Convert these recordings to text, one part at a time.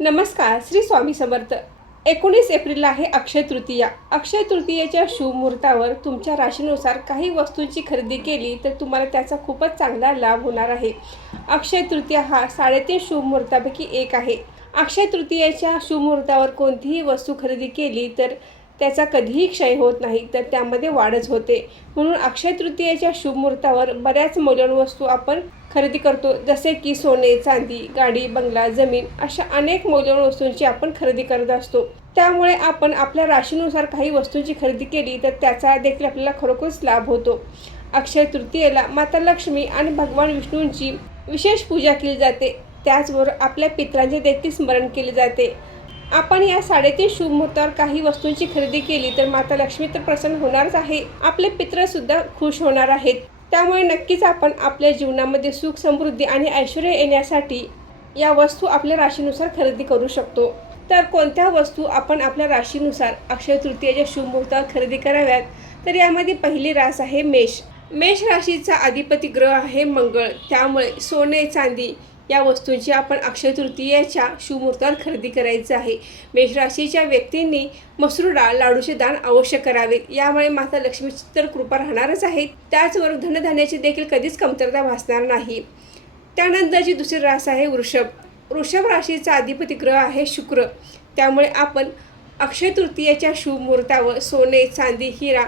नमस्कार. श्री स्वामी समर्थ. 19 एप्रिलला आहे अक्षय तृतीया. अक्षय तृतीयेच्या शुभ मुहूर्तावर तुमच्या राशीनुसार काही वस्तूंची खरेदी केली तर तुम्हाला त्याचा खूपच चांगला लाभ होणार आहे. अक्षय तृतीया हा 3.5 शुभ मुहूर्तापैकी एक आहे. अक्षय तृतीयेच्या शुभ मुहूर्तावर कोणतीही वस्तू खरेदी केली तर त्याचा कधीही क्षय होत नाही, तर त्यामध्ये वाढच होते. म्हणून अक्षय तृतीयेच्या शुभ मुहूर्तावर बऱ्याच मौल्यवान वस्तू आपण खरेदी करतो, जसे की सोने, चांदी, गाडी, बंगला, जमीन अशा अनेक मौल्यवान वस्तूंची आपण खरेदी करत असतो. त्यामुळे आपण आपल्या राशीनुसार काही वस्तूंची खरेदी केली तर त्याचा देखील आपल्याला खरोखरच लाभ होतो. अक्षय तृतीयेला माता लक्ष्मी आणि भगवान विष्णूंची विशेष पूजा केली जाते. त्याचबरोबर आपल्या पितरांचे देखील स्मरण केले जाते. आपण या 3.5 शुभ मुहूर्तावर काही वस्तूंची खरेदी केली तर माता लक्ष्मी तर प्रसन्न होणारच आहे, आपले पित्र सुद्धा खुश होणार आहेत. त्यामुळे नक्कीच आपण आपल्या जीवनामध्ये सुख, समृद्धी आणि ऐश्वर्य येण्यासाठी या वस्तू आपल्या राशीनुसार खरेदी करू शकतो. तर कोणत्या वस्तू आपण आपल्या राशीनुसार अक्षय तृतीयेच्या शुभ मुहूर्तावर खरेदी कराव्यात, तर यामध्ये पहिली रास आहे मेष. मेष राशीचा अधिपती ग्रह आहे मंगळ. त्यामुळे सोने, चांदी या वस्तूंची आपण अक्षय तृतीयेच्या शुभ मुहूर्तावर खरेदी करायची आहे. मेष राशीच्या व्यक्तींनी मसूर डाळ, लाडूचे दान अवश्य करावे. यामुळे माता लक्ष्मीची तर कृपा राहणारच आहे. त्याचबरोबर धनधान्याची देखील कधीच कमतरता भासणार नाही. त्यानंतरची दुसरी रास आहे वृषभ. वृषभ राशीचा अधिपती ग्रह आहे शुक्र. त्यामुळे आपण अक्षय तृतीयेच्या शुभ मुहूर्तावर सोने, चांदी, हिरा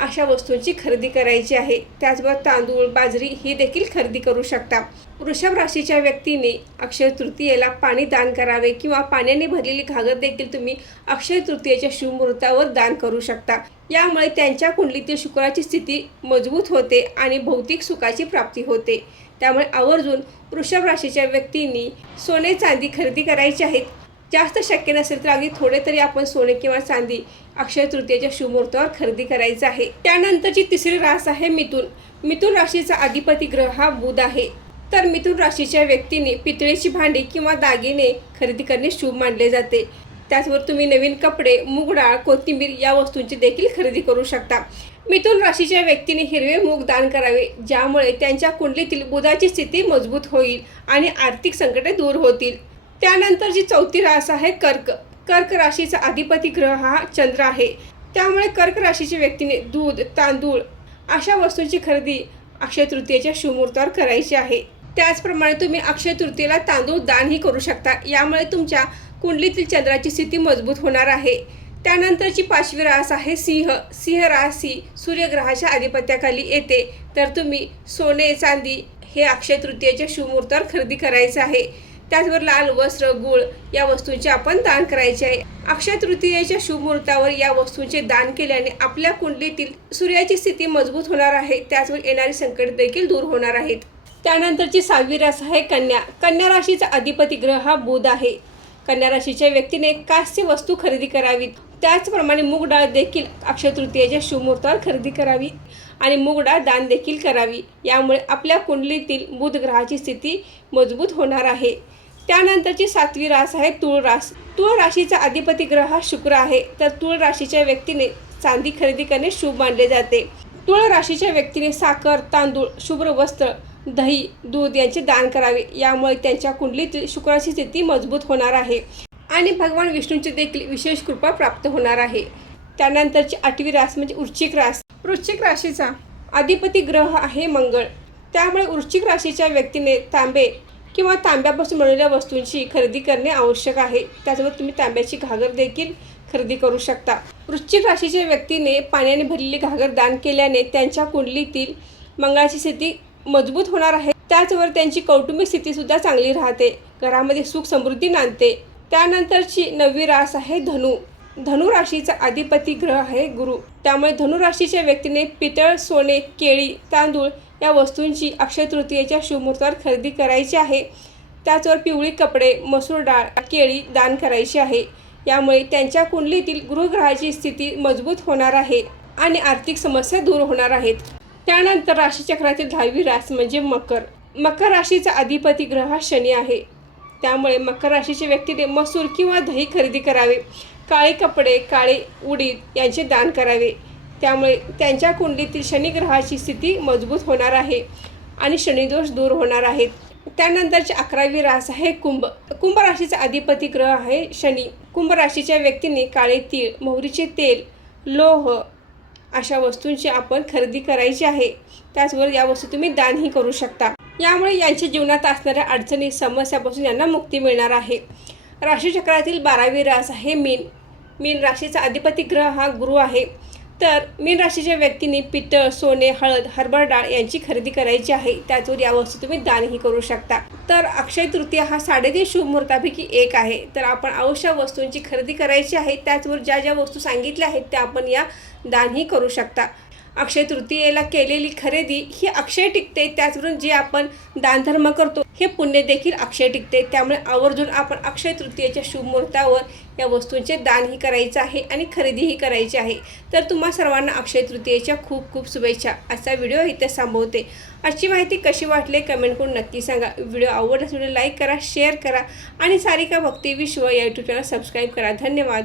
अशा वस्तूंची खरेदी करायची आहे. त्याचबरोबर तांदूळ, बाजरी ही देखील खरेदी करू शकता. वृषभ राशीच्या व्यक्तीने अक्षय तृतीयेला पाणी दान करावे किंवा पाण्याने भरलेली घागर देखील तुम्ही अक्षय तृतीयेच्या शुभ मुहूर्तावर दान करू शकता. यामुळे त्यांच्या कुंडलीतील शुक्राची स्थिती मजबूत होते आणि भौतिक सुखाची प्राप्ती होते. त्यामुळे आवर्जून वृषभ राशीच्या व्यक्तींनी सोने, चांदी खरेदी करायची आहेत. जास्त शक्य नसेल तर अगदी थोडे तरी आपण सोने किंवा चांदी अक्षय तृतीयेच्या शुभ मुहूर्तावर खरेदी करायचं आहे. त्यानंतरची तिसरी रास आहे मिथुन. मिथुन राशीचा अधिपती ग्रह हा बुध आहे. तर मिथुन राशीच्या व्यक्तीने पितळेची भांडी किंवा दागिने खरेदी करणे शुभ मानले जाते. त्याचबरोबर तुम्ही नवीन कपडे, मूग डाळ, कोथिंबीर या वस्तूंची देखील खरेदी करू शकता. मिथुन राशीच्या व्यक्तीने हिरवे मूग दान करावे, ज्यामुळे त्यांच्या कुंडलीतील बुधाची स्थिती मजबूत होईल आणि आर्थिक संकटे दूर होतील. त्यानंतरची चौथी रास आहे कर्क. कर्क राशीचा अधिपती ग्रह हा चंद्र आहे. त्यामुळे कर्क राशीच्या व्यक्तीने दूध, तांदूळ अशा वस्तूंची खरेदी अक्षय तृतीयेच्या शुभ मुहूर्तावर करायची आहे. त्याचप्रमाणे तुम्ही अक्षय तृतीयेला तांदूळ दानही करू शकता. यामुळे तुमच्या कुंडलीतील चंद्राची स्थिती मजबूत होणार आहे. त्यानंतरची 5वी रास आहे सिंह. सिंह राशी सूर्यग्रहाच्या अधिपत्याखाली येते. तर तुम्ही सोने, चांदी हे अक्षय तृतीयेच्या शुभ मुहूर्तावर खरेदी करायचे आहे. त्याचबरोबर लाल वस्त्र, गूळ या वस्तूंचे आपण दान करायचे आहे. अक्षय तृतीयेच्या शुभ मुहूर्तावर या वस्तूंचे दान केल्याने आपल्या कुंडलीतील सूर्याची स्थिती मजबूत होणार आहे. त्याचबरोबर येणारी संकट देखील दूर होणार आहेत. त्यानंतरची 6वी रास आहे कन्या. कन्या राशीचा अधिपती ग्रह हा बुध आहे. कन्या राशीच्या व्यक्तीने कास्य वस्तू खरेदी करावी. त्याचप्रमाणे मूग डाळ देखील अक्षय तृतीयेच्या शुभ मुहूर्तावर खरेदी करावी आणि मूग डाळ दान देखील करावी. यामुळे आपल्या कुंडलीतील बुध ग्रहाची स्थिती मजबूत होणार आहे. त्यानंतरची 7वी रास आहे तुळ रास. तुळ राशीचा अधिपती ग्रह हा शुक्र आहे. तर तुळ राशीच्या व्यक्तीने चांदी खरेदी करणे शुभ मानले जाते. तुळ राशीच्या व्यक्तीने साखर, तांदूळ, शुभ्र वस्त्र, दही, दूध यांचे दान करावे. यामुळे त्यांच्या कुंडलीतील शुक्राची स्थिती मजबूत होणार आहे आणि भगवान विष्णूंची देखील विशेष कृपा प्राप्त होणार आहे. त्यानंतरची 8वी रास म्हणजे वृश्चिक रास. वृश्चिक राशीचा अधिपती ग्रह आहे मंगळ. त्यामुळे वृश्चिक राशीच्या व्यक्तीने तांबे किंवा तांब्यापासून बनवलेल्या वस्तूंची खरेदी करणे आवश्यक आहे. त्याचबरोबर तुम्ही तांब्याची घागर देखील खरेदी करू शकता. वृश्चिक राशीच्या व्यक्तीने पाण्याने भरलेली घागर दान केल्याने त्यांच्या कुंडलीतील मंगळाची स्थिती मजबूत होणार आहे. त्याचबरोबर त्यांची कौटुंबिक स्थिती सुद्धा चांगली राहते. घरामध्ये सुख, समृद्धी नांदते. त्यानंतरची 9वी रास आहे धनु. धनु राशीचा अधिपती ग्रह आहे गुरु. त्यामुळे धनु राशीच्या व्यक्तीने पितळ, सोने, केळी, तांदूळ या वस्तूंची अक्षय तृतीयेच्या शुभ मुहूर्तावर खरेदी करायची आहे. त्याचबरोबर पिवळी कपडे, मसूर डाळ, केळी दान करायची आहे. यामुळे त्यांच्या कुंडलीतील गृहग्रहाची स्थिती मजबूत होणार आहे आणि आर्थिक समस्या दूर होणार आहेत. त्यानंतर राशीचक्रातील 10वी रास म्हणजे मकर. मकर राशीचा अधिपती ग्रह हा शनी आहे. त्यामुळे मकर राशीच्या व्यक्तीने मसूर किंवा दही खरेदी करावे. काळे कपडे, काळे उडीद यांचे दान करावे. त्यामुळे त्यांच्या कुंडलीतील शनिग्रहाची स्थिती मजबूत होणार आहे आणि शनिदोष दूर होणार आहेत. त्यानंतरची 11वी रास आहे कुंभ. कुंभ राशीचा अधिपती ग्रह आहे शनी. कुंभ राशीच्या व्यक्तींनी काळे तीळ, मोहरीचे तेल, लोह अशा वस्तूंची आपण खरेदी करायची आहे. त्याचबरोबर या वस्तू तुम्ही दानही करू शकता. यामुळे यांच्या जीवनात असणाऱ्या अडचणी समस्यापासून यांना मुक्ती मिळणार आहे. राशीचक्रातील 12वी रास आहे मीन. मीन राशीचा अधिपती ग्रह हा गुरु आहे. तर मीन राशीच्या व्यक्तींनी पितळ, सोने, हळद, हरभरा डाळ यांची खरेदी करायची आहे. त्याचवर या वस्तू तुम्ही दानही करू शकता. तर अक्षय तृतीया हा 3.5 शुभ मुहूर्तापैकी एक आहे. तर आपण अवश्य वस्तूंची खरेदी करायची आहे. त्याचवर ज्या ज्या वस्तू सांगितल्या आहेत त्या आपण या दानही करू शकता. अक्षय तृतीयेला केलेली खरेदी ही अक्षय टिकते. त्याचवरून जे आपण दानधर्म करतो हे पुण्य देखील अक्षय टिकते. त्यामुळे आवर्जून आपण अक्षय तृतीयेच्या शुभ मुहूर्तावर या वस्तूंचे दानही करायचं आहे आणि खरेदीही करायची आहे. तर तुम्हा सर्वांना अक्षय तृतीयेच्या खूप खूप शुभेच्छा. आजचा व्हिडिओ इथे संपवते. आजची माहिती कशी वाटली कमेंट करून नक्की सांगा. व्हिडिओ आवडल्यास व्हिडिओ लाईक करा, शेअर करा आणि सारिका भक्ती विश्व या यूट्यूब चॅनल सबस्क्राईब करा. धन्यवाद.